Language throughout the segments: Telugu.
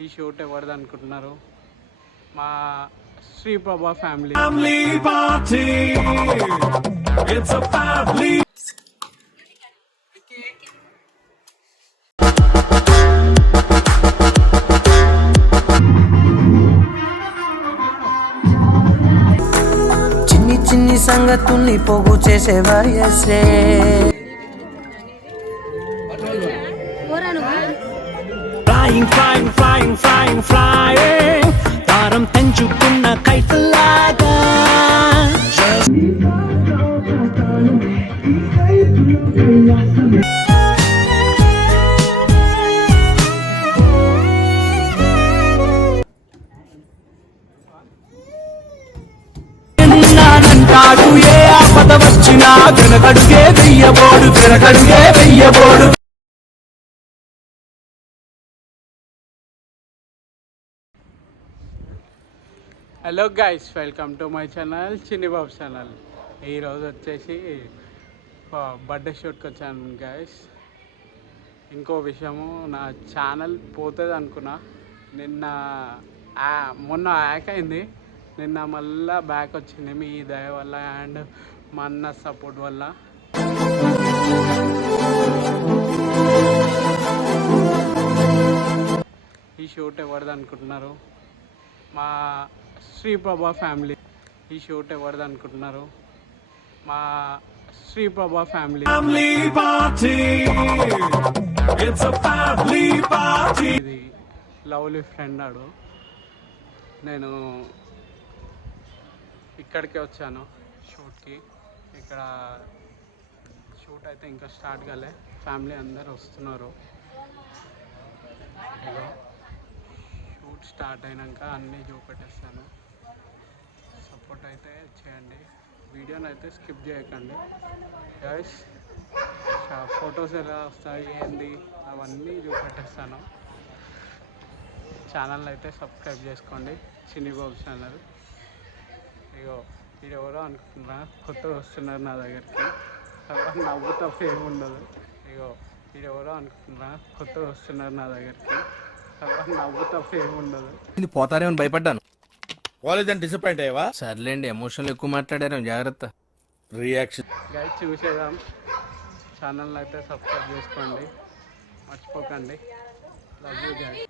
ఈ షూట్ ఎవరిది అనుకుంటున్నారు? మా శ్రీ ప్రభా ఫ్యామిలీ. చిన్ని చిన్ని సంగతుల్ని పోగు చేసే వయసే Flying, flying, flying, flying, flying. తారం పెంచుకున్న కైట్లాగా నానంటాడు. ఏ ఆపద వచ్చినా వెనకడుగే వెయ్యబోడు, వెనకడుగే వెయ్యబోడు. Hello guys, welcome to my channel Chinni Babu channel. ఈరోజు వచ్చేసి బర్త్డే షూట్కి వచ్చాను గైస్. ఇంకో విషయము, నా ఛానల్ పోతుంది అనుకున్నా. మొన్న హ్యాక్ అయింది, నిన్న మళ్ళా బ్యాక్ వచ్చింది మీ దయ వల్ల అండ్ మా అన్న సపోర్ట్ వల్ల. ఈ షూట్ ఎవరిది అనుకుంటున్నారు? మా శ్రీ ప్రభా ఫ్యామిలీ. ఈ షూట్ ఎవరిది అనుకుంటున్నారు? మా శ్రీ ప్రభా ఫ్యామిలీ. ఇది లవ్లీ ఫ్రెండ్ ఆడు. నేను ఇక్కడికే వచ్చాను షూట్కి. ఇక్కడ షూట్ అయితే ఇంకా స్టార్ట్ కాలే, ఫ్యామిలీ అందరు వస్తున్నారు. ఇగో షూట్ స్టార్ట్ అయినాక అన్నీ చూపెట్టేస్తాను. సపోర్ట్ అయితే చేయండి, వీడియోని అయితే స్కిప్ చేయకండి గైస్. ఫొటోస్ ఎలా వస్తాయి ఏంది అవన్నీ చూపెట్టేస్తాను. ఛానల్ అయితే సబ్స్క్రైబ్ చేసుకోండి, చిన్ని బాబు ఛానల్. ఇగో ఇది ఎవరో అనుకుంటున్నా, కొత్తగా వస్తున్నారు నా దగ్గరికి. నవ్వు తప్ప ఏమి ఉండదు. ఇగో ఇది ఎవరో అనుకుంటున్నా, కొత్తగా వస్తున్నారు నా దగ్గరికి. నవ్వు తప్ప ఏమి ఉండదు. పోతారేమని భయపడ్డాను. కాలేజ్ డిసప్పాయింట్ అయ్యావా? సర్లేండి, ఎమోషనల్ ఎక్కువ మాట్లాడారు, జాగ్రత్త. రియాక్షన్ గైస్ చూసేద్దాం. ఛానల్ అయితే సబ్స్క్రైబ్ చేసుకోండి, మర్చిపోకండి. Love you guys.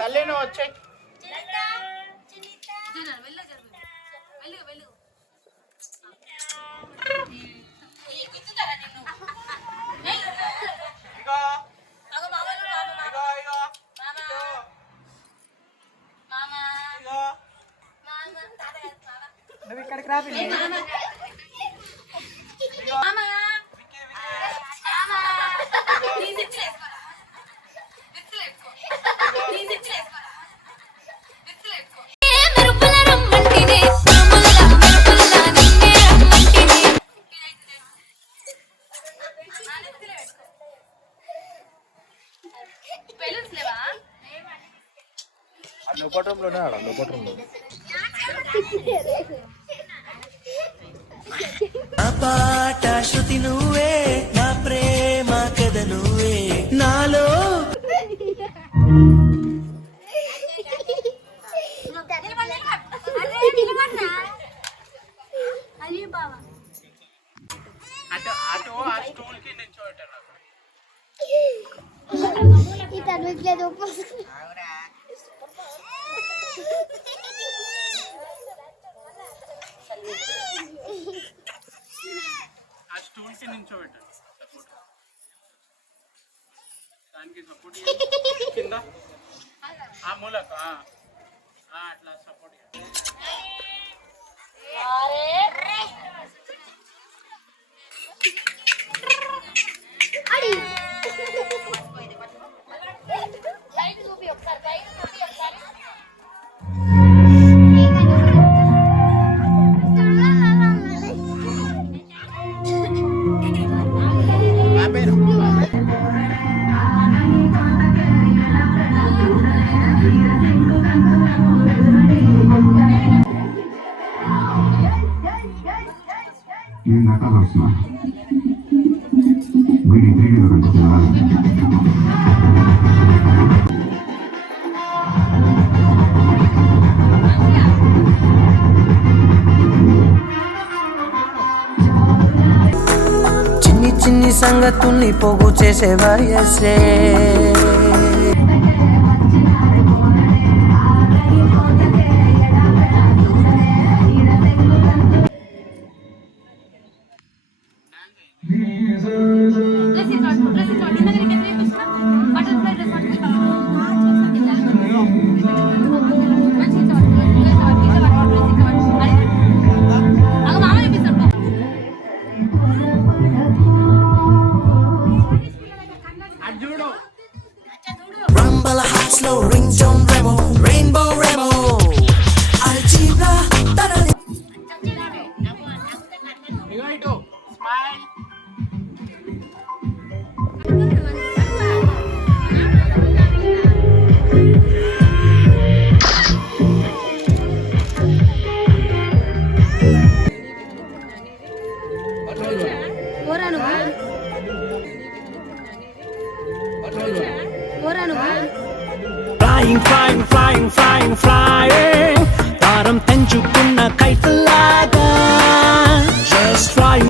తల్లి నువ్వు వచ్చాయి. నువ్వు ఇక్కడికి రా. లోపట్ రూమ్ లోనే ఆడ, లోపట్ రూమ్ లో. నా పాట శృతి నువ్వే, నా ప్రేమ కథ నువ్వే, నాలో నించోబెట్టండి సపోర్ట్. దానికి సపోర్ట్ కింద ఆ మూలకు అట్లా సపోర్ట్ నేను రకాలు వస్తున్నా వీడి 3Dలో కనిపిస్తున్నా చిన్ని చిన్ని సంగతుల్ని పోగు చేసే వయసే Rumble hot slow ringtone remo rainbow remo Algebra tadali ఇటు smile. Flying, flying, flying, flying, flying. తారం తెంచుకున్న కైతలాగా just flying.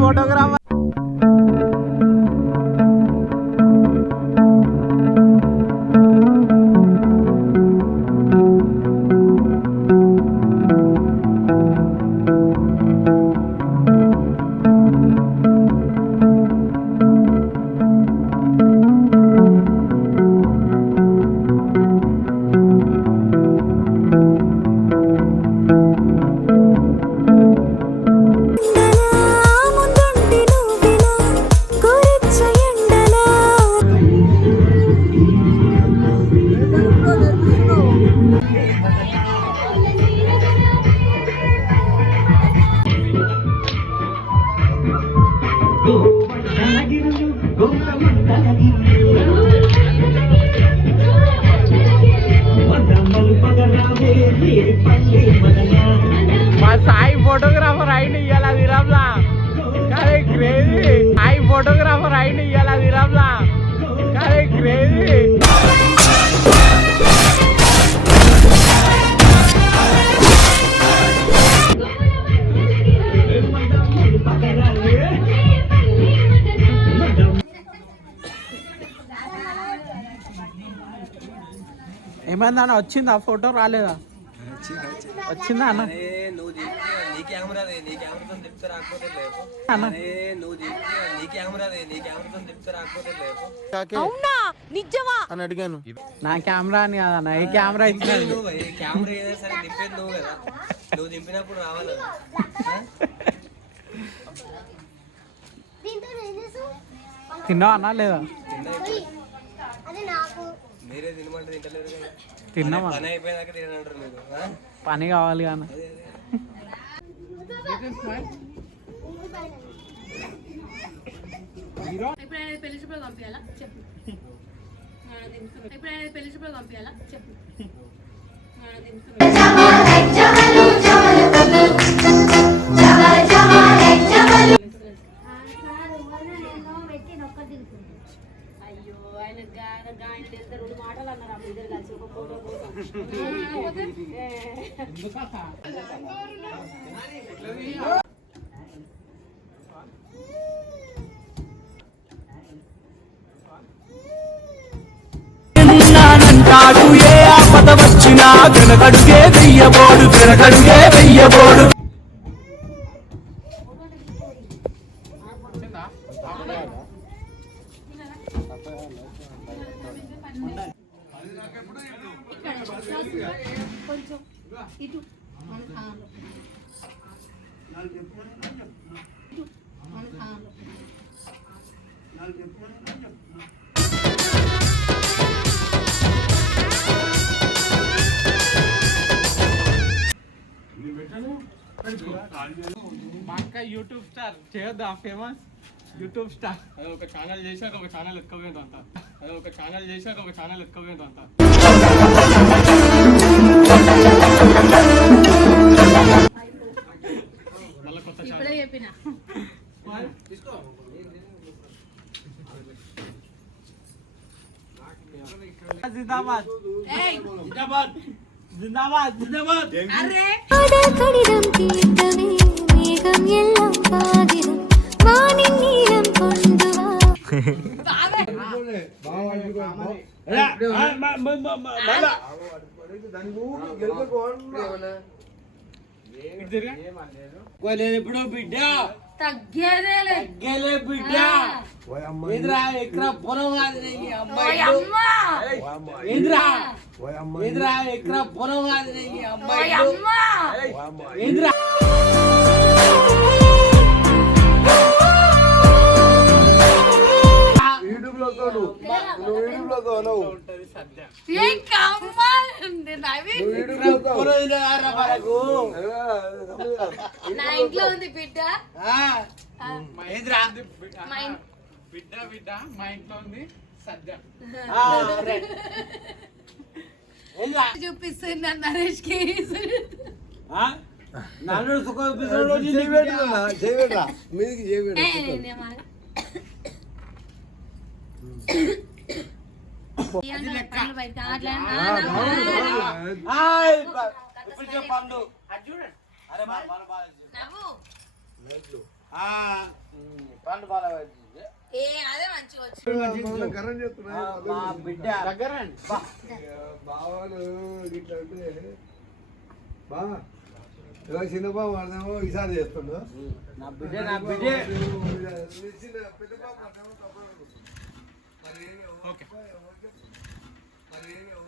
Photographer మా సాయి ఫోటోగ్రాఫర్ అయిన ఇయ్యాల విరామ్లా కానీ క్రేజీ. సాయి ఫోటోగ్రాఫర్ అయిన ఇయ్యాల విరామ్లా కానీ క్రేజీ. ఏమైందా అన్న? వచ్చిందా ఫోటో? రాలేదా? వచ్చిందా అన్న? అని అడిగాను. నా కెమెరా అని కదన్న, ఏ కెమెరా ఇచ్చినది? తిన్నావా అన్న? లేదా? తిన్నామా? పని కావాలి అన్న. ఇప్పుడు ఆయన పెళ్లి చూపులో పంపించాలా చెప్పు. అయ్యో ఆయన రెండు మాటలు అన్నారు అప్పుడు ఇద్దరు కలిసి ఒక ఫోటో కోసం. నానంటాడు ఏ ఆపద వచ్చినా వెనకడుగే వెయ్యబోడు కొంచెం ఇటు మా అక్క యూట్యూబ్ స్టార్ చేయొద్దా ఫేమస్ యూట్యూబ్ స్టార్ అది ఒక ఛానల్ చేశాక ఒక ఛానల్ ఎత్తుకోపోయింది అంత మళ్ళీ కొత్త ఇప్పుడే చెప్పిన జిందాబాద్ జిందాబాద్ జిందాబాద్ అరే கடிதம் தீர்க்கவே மேகம் எல்லாம் காகிதம் வானின் நீலம் கொண்டு வா ఎప్పుడు బిడ్డ తగ్గేదే బిడ్డ ఎదురా ఎక్కడ పొలం కాదు అమ్మాయి ఎదురా ఎక్కడ పొలం కాదు అమ్మాయి ఎదురా నా ఇంట్లో ఉంది బిడ్డ బిడ్డ మా ఇంట్లో ఉంది సద్య చూపిస్తున్నా నరేష్ కి నన్ను పండు పండు బాగా అదే మంచిగా బిడ్డ చిన్న బాబు వాడేమో విసారి చేస్తుండు నా బిడ్డ పెద్ద బాబు ఓకే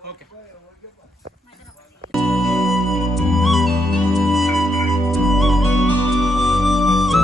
ఓకే